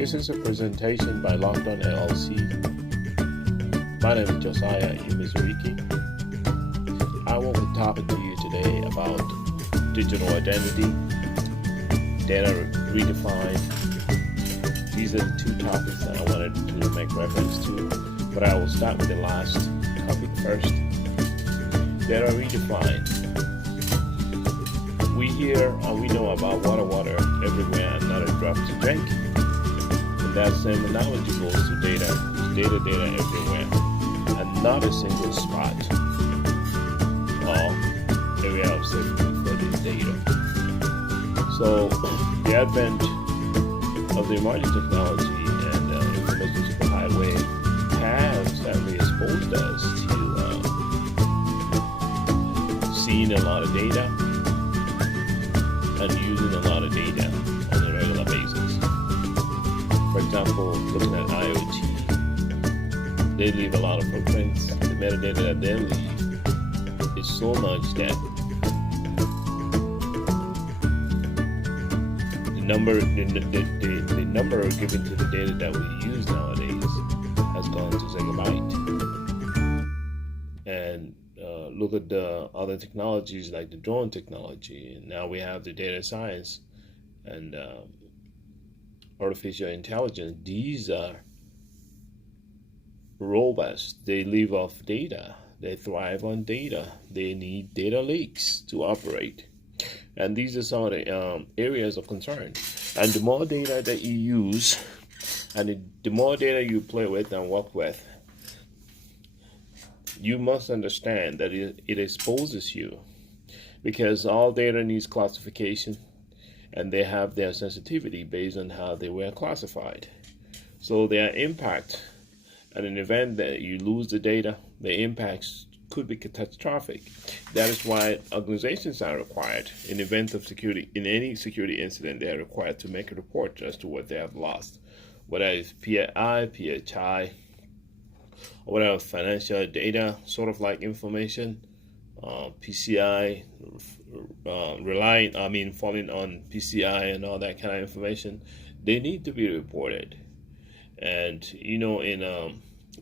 This is a presentation by Lockdown LLC. My name is Josiah Umizuriki. I will be talking to you today about digital identity, data redefined. These are the two topics that I wanted to make reference to, but I will start with the last topic first. Data redefined. We hear and we know about water everywhere and not a drop to drink. And that same analogy goes to data. It's data everywhere and not a single spot or area of safety for this data. So the advent of the emerging technology and information superhighway have sadly exposed us to seeing a lot of data and using a lot of data on a regular basis. For example, looking at IoT, they leave a lot of footprints. The metadata that they leave is so much that the number given to the data that we use nowadays has gone to zettabyte. And look at the other technologies like the drone technology. And now we have the data science and artificial intelligence. These are robust. They live off data. They thrive on data. They need data lakes to operate. And these are some of the areas of concern. And the more data that you use, and the more data you play with and work with, you must understand that it exposes you, because all data needs classification, and they have their sensitivity based on how they were classified. So their impact, and in the event that you lose the data, the impacts could be catastrophic. That is why organizations are required, in the event of security, in any security incident, they are required to make a report as to what they have lost, whether it's PII, PHI, or whatever financial data, sort of like information, PCI, falling on PCI and all that kind of information. They need to be reported. And in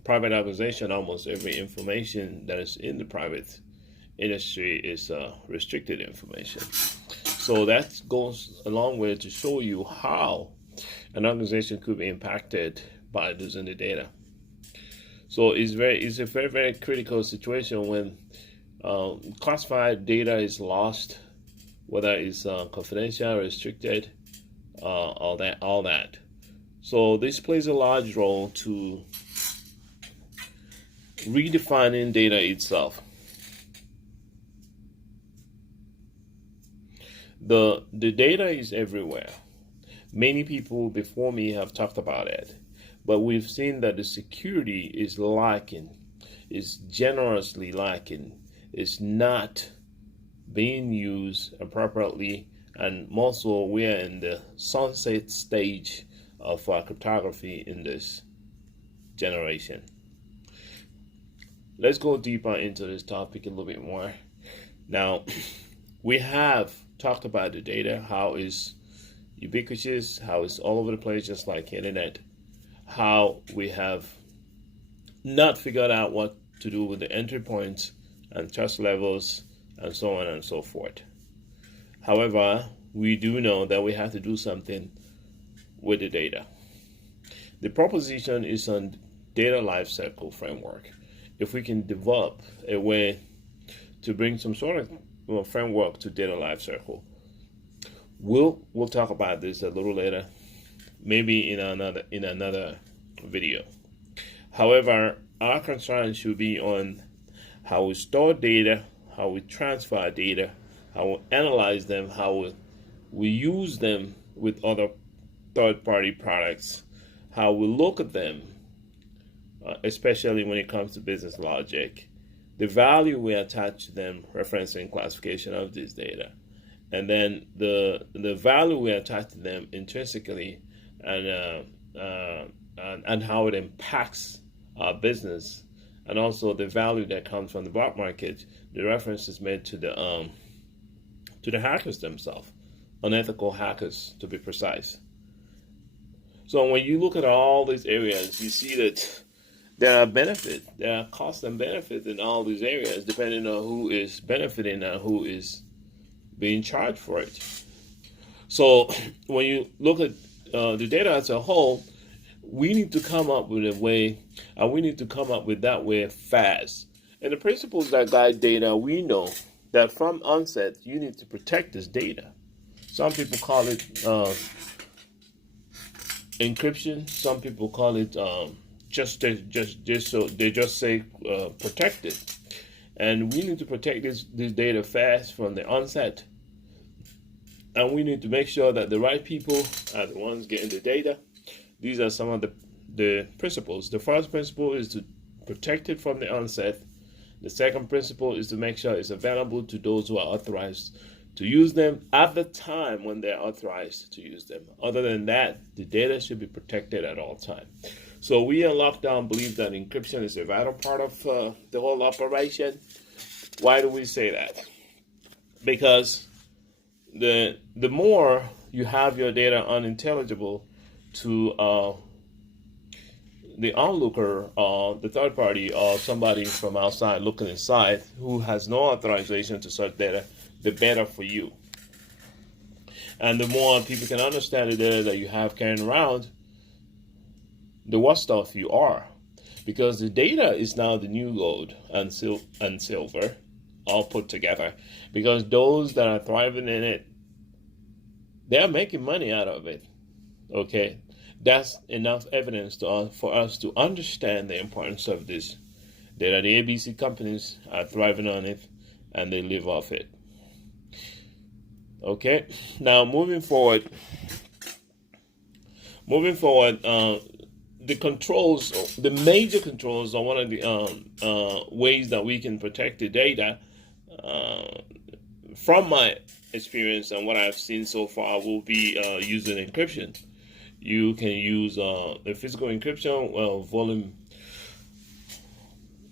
private organization, almost every information that is in the private industry is restricted information. So that goes a long way to show you how an organization could be impacted by losing the data. So it's a very, very critical situation when classified data is lost, whether it's confidential, restricted, all that. So this plays a large role to redefining data itself. The data is everywhere. Many people before me have talked about it, but we've seen that the security is lacking, is generously lacking, is not being used appropriately, and also we are in the sunset stage of cryptography in this generation. Let's go deeper into this topic a little bit more. Now, we have talked about the data, how it's ubiquitous, how it's all over the place, just like internet, how we have not figured out what to do with the entry points and trust levels and so on and so forth. However, we do know that we have to do something with the data. The proposition is on data lifecycle framework. If we can develop a way to bring some sort of framework to data lifecycle, we'll talk about this a little later, maybe in another video. However, our concern should be on how we store data, how we transfer data, how we analyze them, how we use them with other third-party products, how we look at them, especially when it comes to business logic, the value we attach to them, referencing classification of this data, and then the value we attach to them intrinsically, and how it impacts our business, and also the value that comes from the black market. The reference is made to the hackers themselves, unethical hackers to be precise. So when you look at all these areas, you see that there are benefits, there are costs and benefits in all these areas, depending on who is benefiting and who is being charged for it. So when you look at the data as a whole, we need to come up with a way, and we need to come up with that way fast. And the principles that guide data, we know that from onset, you need to protect this data. Some people call it encryption. Some people call it just so they just say protect it. And we need to protect this data fast from the onset. And we need to make sure that the right people are the ones getting the data. These are some of the principles. The first principle is to protect it from the onset. The second principle is to make sure it's available to those who are authorized to use them at the time when they're authorized to use them. Other than that, the data should be protected at all times. So we in Lockdown believe that encryption is a vital part of the whole operation. Why do we say that? Because the more you have your data unintelligible to the onlooker or the third party or somebody from outside looking inside who has no authorization to search data, the better for you. And the more people can understand the data that you have carrying around, the worse off you are. Because the data is now the new gold and silver all put together. Because those that are thriving in it, they're making money out of it. Okay? That's enough evidence for us to understand the importance of this data. The ABC companies are thriving on it and they live off it. Okay? Now, moving forward, the controls, the major controls are one of the ways that we can protect the data. From my experience and what I've seen so far will be using encryption. You can use the physical encryption, volume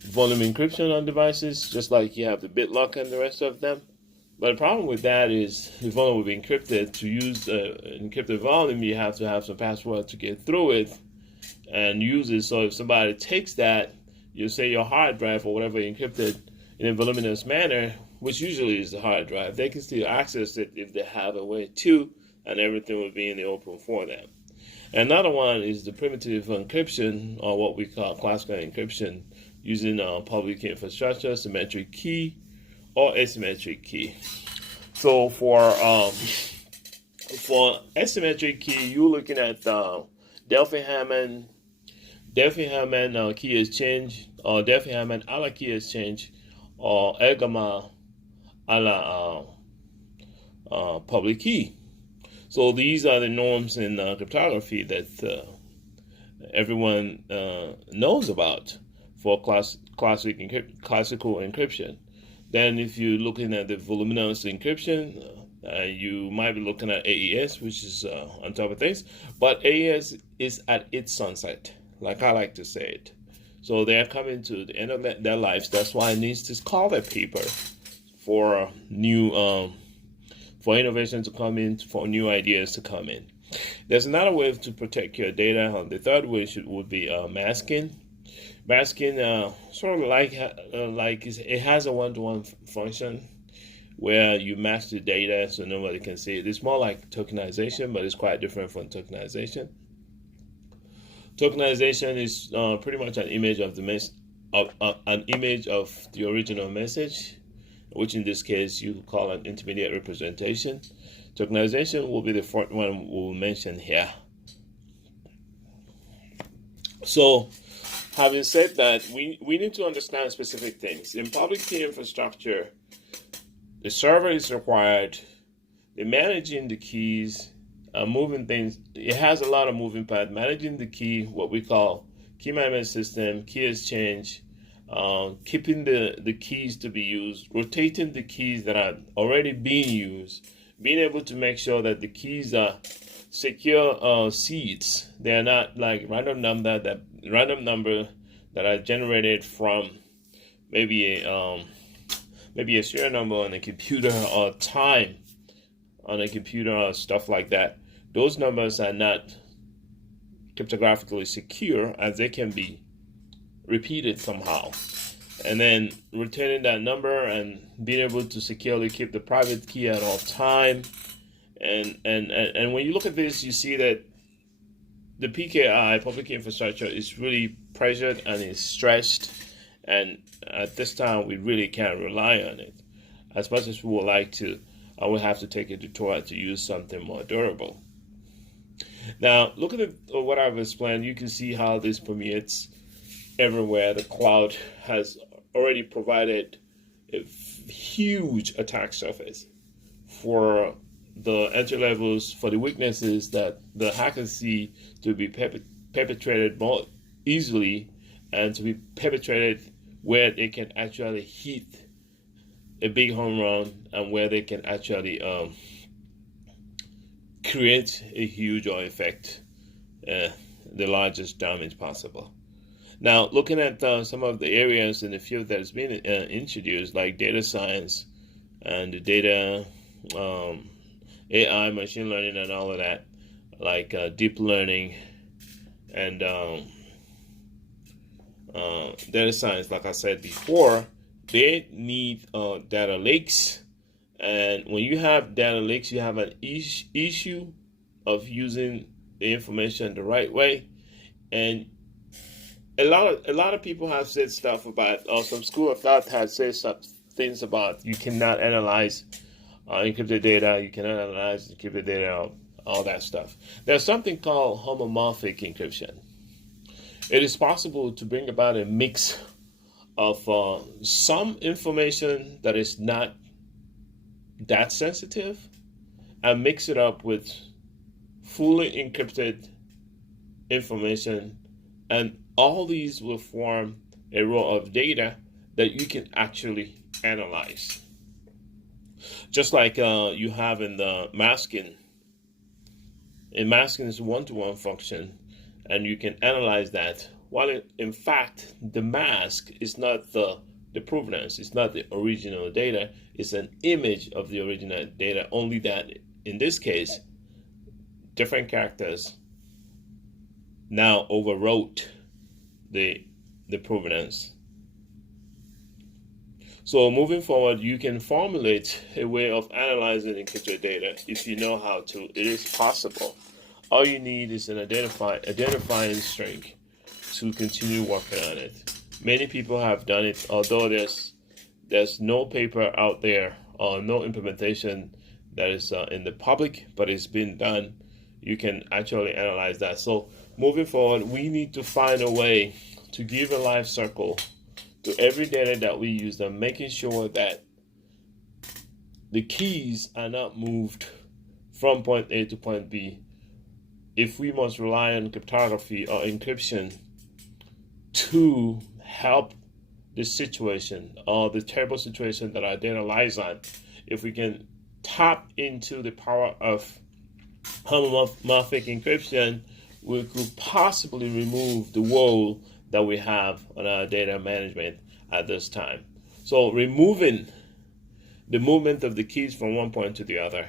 encryption on devices, just like you have the BitLock and the rest of them. But the problem with that is, if volume will be encrypted, to use encrypted volume, you have to have some password to get through it and use it. So if somebody takes that, you say your hard drive or whatever encrypted in a voluminous manner, which usually is the hard drive, they can still access it if they have a way to, and everything will be in the open for them. Another one is the primitive encryption, or what we call classical encryption, using public key infrastructure, symmetric key, or asymmetric key. So for asymmetric key, you're looking at Delphi-Hammond key exchange, or Delphi-Hammond a la key exchange, or Egama a la public key. So these are the norms in cryptography that everyone knows about for classical encryption. Then if you're looking at the voluminous encryption, you might be looking at AES, which is on top of things. But AES is at its sunset, like I like to say it. So they're coming to the end of their lives. That's why it needs to call their paper for new for innovation to come in, for new ideas to come in. There's another way to protect your data. The third way would be masking. Masking, sort of like it has a one-to-one function where you mask the data so nobody can see it. It's more like tokenization, but it's quite different from tokenization. Tokenization is pretty much an image of the original message, which in this case you call an intermediate representation. Tokenization will be the fourth one we'll mention here. So, having said that, we need to understand specific things. In public key infrastructure, the server is required, the managing the keys, moving things. It has a lot of moving parts. Managing the key, what we call key management system, key exchange, keeping the keys to be used, rotating the keys that are already being used, being able to make sure that the keys are secure seeds. They are not like random number that are generated from maybe a serial number on a computer or time on a computer or stuff like that. Those numbers are not cryptographically secure as they can be repeated somehow. And then returning that number and being able to securely keep the private key at all time. And when you look at this, you see that the PKI, public key infrastructure, is really pressured and is stressed. And at this time, we really can't rely on it. As much as we would like to, I will have to take it to tour to use something more durable. Now, looking at what I've explained, you can see how this permeates everywhere. The cloud has already provided a huge attack surface for the entry levels, for the weaknesses that the hackers see to be perpetrated more easily and to be perpetrated where they can actually hit a big home run and where they can actually create a huge or effect the largest damage possible. Now, looking at some of the areas in the field that has been introduced, like data science and the data AI, machine learning, and all of that, like deep learning and data science, like I said before, they need data lakes. And when you have data lakes, you have an issue of using the information the right way. And a lot of people have said stuff about, or some school of thought has said some things about you cannot analyze encrypted data, you cannot analyze encrypted data, all that stuff. There's something called homomorphic encryption. It is possible to bring about a mix of some information that is not that sensitive and mix it up with fully encrypted information, and all these will form a row of data that you can actually analyze. Just like you have in the masking. In masking is a one-to-one function, and you can analyze that. While in fact, the mask is not the provenance, it's not the original data, it's an image of the original data, only that in this case, different characters now overwrote the provenance. So moving forward, you can formulate a way of analyzing encrypted data if you know how to. It is possible. All you need is an identifying string to continue working on it. Many people have done it, although there's no paper out there or no implementation that is in the public, but it's been done. You can actually analyze that. So moving forward, we need to find a way to give a life cycle to every data that we use, and making sure that the keys are not moved from point A to point B. If we must rely on cryptography or encryption to help the situation or the terrible situation that our data lies on, if we can tap into the power of homomorphic encryption, we could possibly remove the woe that we have on our data management at this time. So removing the movement of the keys from one point to the other,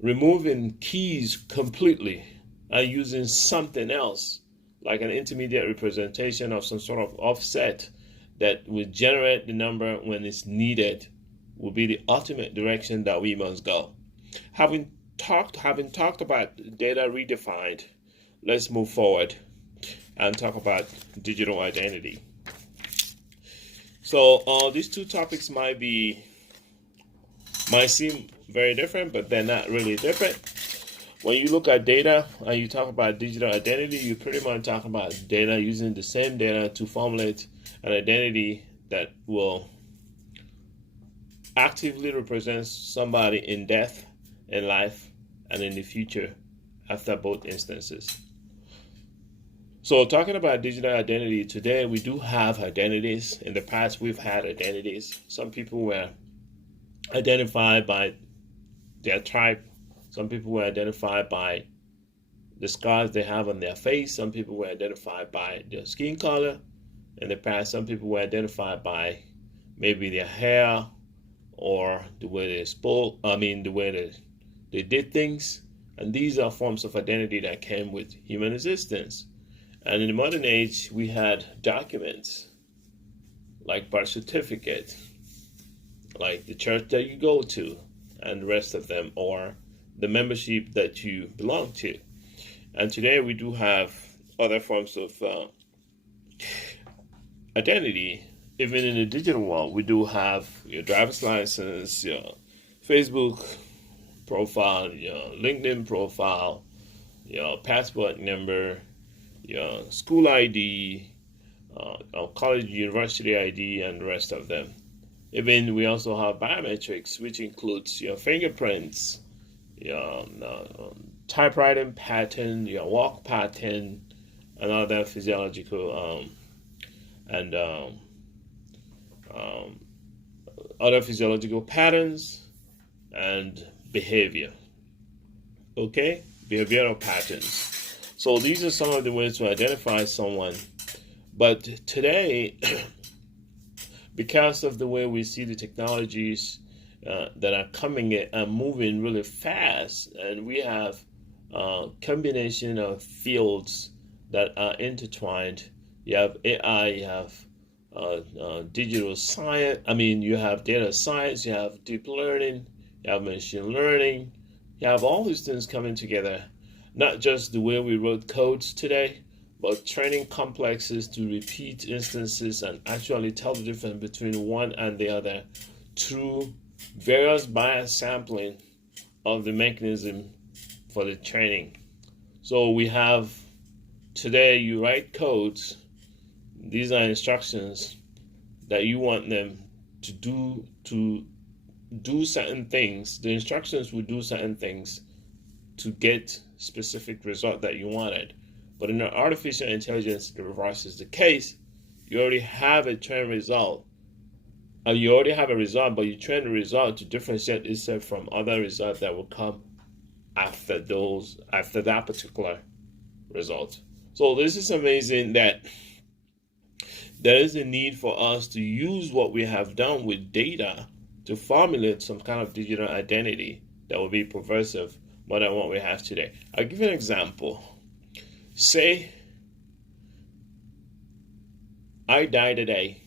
removing keys completely and using something else like an intermediate representation of some sort of offset that will generate the number when it's needed will be the ultimate direction that we must go. Having talked about data redefined, let's move forward and talk about digital identity. So these two topics might seem very different, but they're not really different. When you look at data and you talk about digital identity, you pretty much talk about data, using the same data to formulate an identity that will actively represent somebody in death, in life, and in the future after both instances. So talking about digital identity, today we do have identities. In the past, we've had identities. Some people were identified by their tribe. Some people were identified by the scars they have on their face. Some people were identified by their skin color. In the past, some people were identified by maybe their hair or the way they spoke, the way they did things. And these are forms of identity that came with human existence. And in the modern age, we had documents like birth certificate, like the church that you go to, and the rest of them, or the membership that you belong to. And today we do have other forms of identity. Even in the digital world, we do have your driver's license, your Facebook profile, your LinkedIn profile, your passport number, your school ID, college, university ID, and the rest of them. Even we also have biometrics, which includes your fingerprints, your typewriting pattern, your walk pattern, and other physiological and other physiological patterns and behavior. Okay, behavioral patterns. So these are some of the ways to identify someone. But today, because of the way we see the technologies that are coming and moving really fast, and we have a combination of fields that are intertwined. You have AI, you have digital science, you have data science, you have deep learning, you have machine learning, you have all these things coming together. Not just the way we wrote codes today, but training complexes to repeat instances and actually tell the difference between one and the other through various bias sampling of the mechanism for the training. So we have today, you write codes. These are instructions that you want them to do certain things. The instructions will do certain things to get specific result that you wanted. But in an artificial intelligence, the reverse is the case. You already have a trained result. You already have a result, but you train the result to differentiate itself from other results that will come after that particular result. So this is amazing that there is a need for us to use what we have done with data to formulate some kind of digital identity that will be pervasive more than what we have today. I'll give you an example. Say I die today.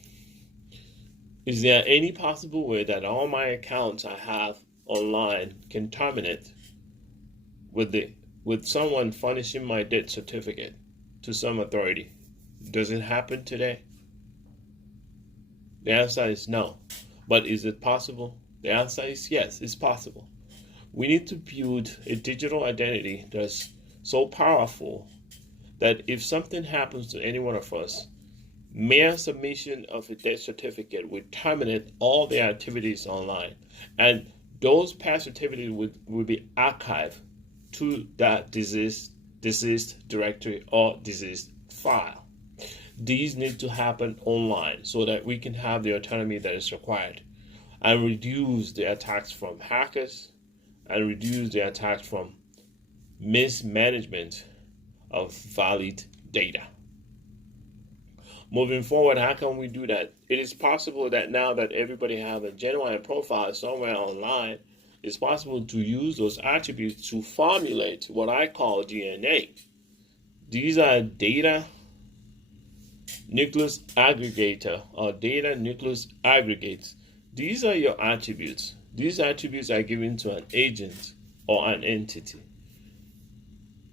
Is there any possible way that all my accounts I have online can terminate with someone furnishing my death certificate to some authority? Does it happen today? The answer is no. But is it possible? The answer is yes, it's possible. We need to build a digital identity that's so powerful that if something happens to any one of us, mere submission of a death certificate would terminate all their activities online. And those past activities would be archived to that deceased directory or deceased file. These need to happen online so that we can have the autonomy that is required and reduce the attacks from hackers and reduce the attacks from mismanagement of valid data. Moving forward, how can we do that? It is possible that now that everybody has a genuine profile somewhere online, it's possible to use those attributes to formulate what I call DNA. These are data nucleus aggregator or data nucleus aggregates. These are your attributes. These attributes are given to an agent or an entity.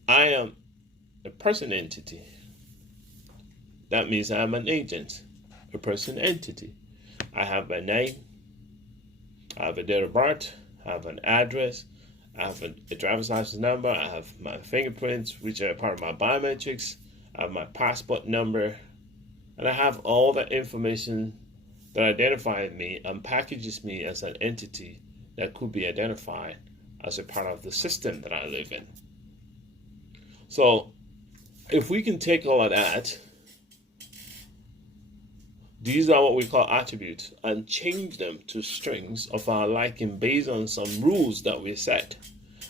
I am a person entity. That means I am an agent, a person entity. I have a name, I have a date of birth, I have an address, I have a driver's license number, I have my fingerprints, which are part of my biometrics, I have my passport number, and I have all the information that identifies me and packages me as an entity that could be identified as a part of the system that I live in. So, if we can take all of that, these are what we call attributes, and change them to strings of our liking based on some rules that we set.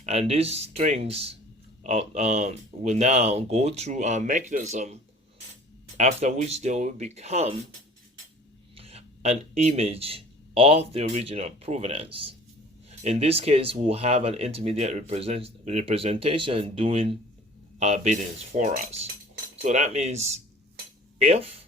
And these strings will now go through our mechanism, after which they will become an image of the original provenance. In this case, we'll have an intermediate representation doing our biddings for us. So that means if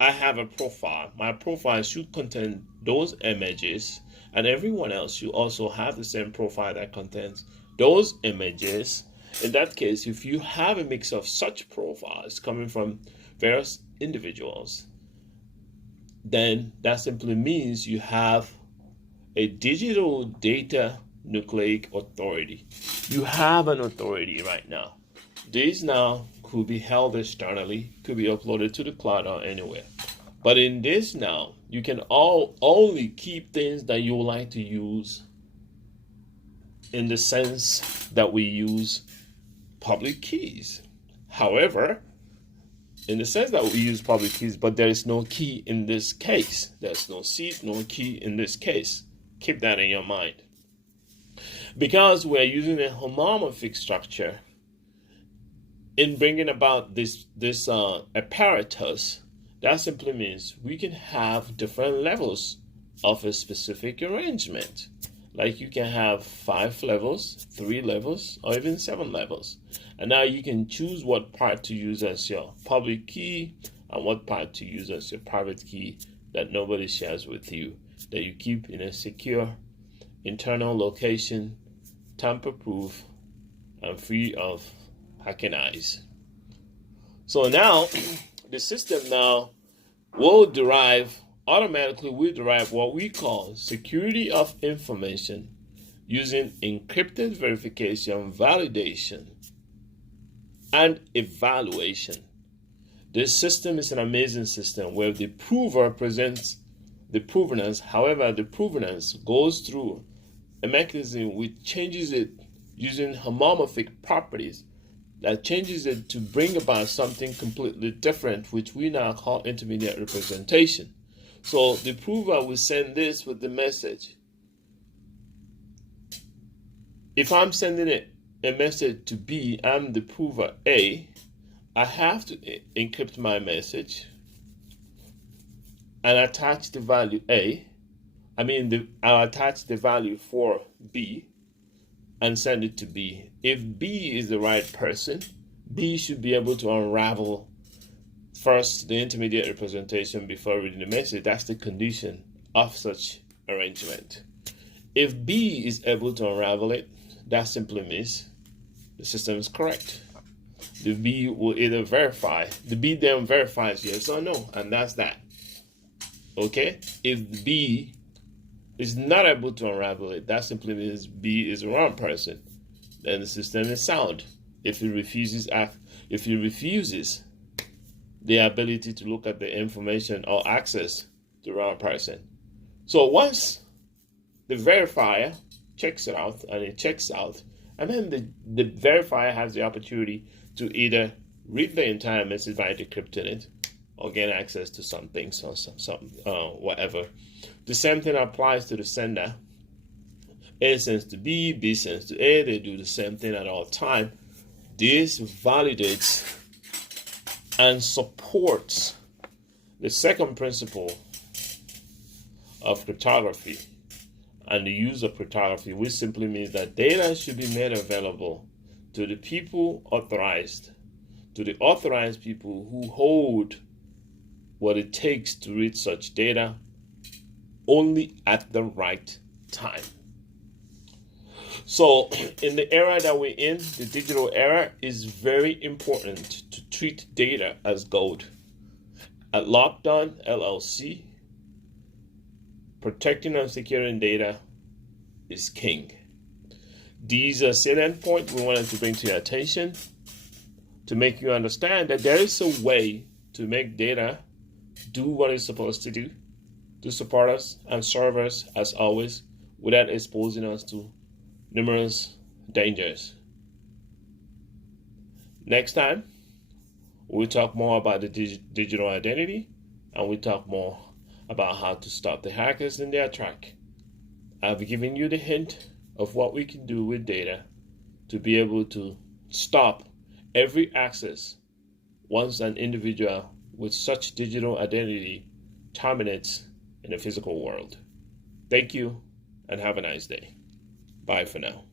I have a profile, my profile should contain those images, and everyone else should also have the same profile that contains those images. In that case, if you have a mix of such profiles coming from various individuals, then that simply means you have a digital data nucleic authority. You have an authority right now. These now could be held externally, could be uploaded to the cloud or anywhere. But in this now, you can only keep things that you would like to use in the sense that we use public keys. However, in the sense that we use public keys, but there is no key in this case. There's no seed, no key in this case. Keep that in your mind. Because we're using a homomorphic structure in bringing about this apparatus, that simply means we can have different levels of a specific arrangement. Like you can have 5 levels, 3 levels, or even 7 levels. And now you can choose what part to use as your public key and what part to use as your private key that nobody shares with you, that you keep in a secure internal location, tamper-proof, and free of hacking eyes. So now, the system now will automatically derive what we call security of information using encrypted verification, validation, and evaluation. This system is an amazing system where the prover presents the provenance. However, the provenance goes through a mechanism which changes it using homomorphic properties that changes it to bring about something completely different, which we now call intermediate representation. So the prover will send this with the message. If I'm sending a message to B, I'm the prover A, I have to encrypt my message and attach the value A. I'll attach the value for B and send it to B. If B is the right person, B should be able to unravel first the intermediate representation before reading the message. That's the condition of such arrangement. If B is able to unravel it, that simply means the system is correct. The B will either verify. The B then verifies yes or no, and that's that. Okay? If B is not able to unravel it, that simply means B is the wrong person. Then the system is sound. If it refuses the ability to look at the information or access the wrong person. So once the verifier checks it out and it checks out, and then the verifier has the opportunity to either read the entire message by decrypting it or gain access to some things or whatever. The same thing applies to the sender. A sends to B, B sends to A. They do the same thing at all time. This validates and supports the second principle of cryptography and the use of cryptography, which simply means that data should be made available to the people authorized, to the authorized people who hold what it takes to read such data only at the right time. So in the era that we're in, the digital era, is very important to treat data as gold. At Lockdown LLC, protecting and securing data is king. These are salient points we wanted to bring to your attention to make you understand that there is a way to make data do what it's supposed to do, to support us and serve us as always, without exposing us to numerous dangers. Next time, we'll talk more about the digital identity, and we'll talk more about how to stop the hackers in their track. I've given you the hint of what we can do with data to be able to stop every access once an individual with such digital identity terminates in the physical world. Thank you, and have a nice day. Bye for now.